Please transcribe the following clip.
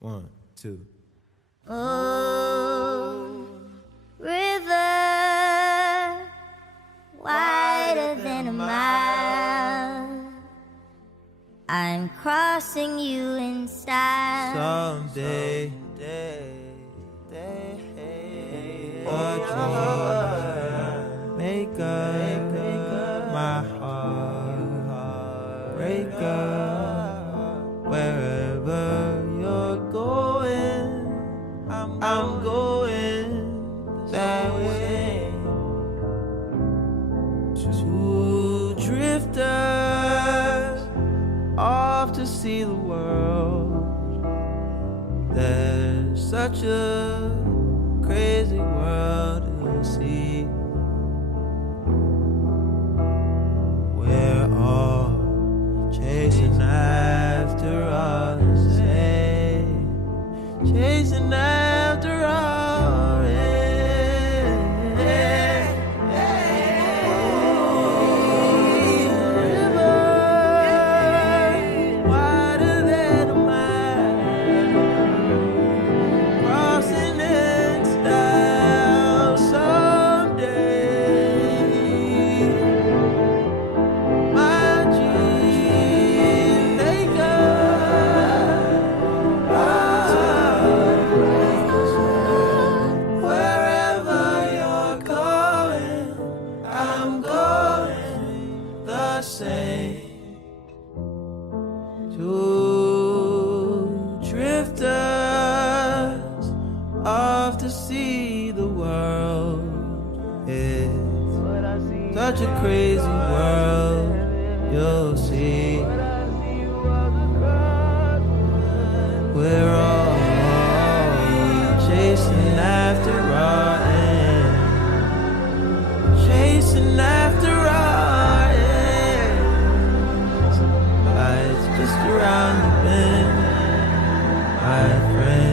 1, 2. Oh, river, wider than a mile, I'm crossing you in style. Someday, what you make up my heart, break up wherever you're going. I'm going that way. Two drifters off to see the world. There's such a crazy world to see. We're all chasing after all the same, chasing after all the river, wider than a mile, crossing in style someday. My dream maker, wherever you're going, I'm going the same. Two drifters off to see the world. It's such a crazy world, you'll see. We're all chasing after our end, chasing after our ends. Life's just around the bend, my friend.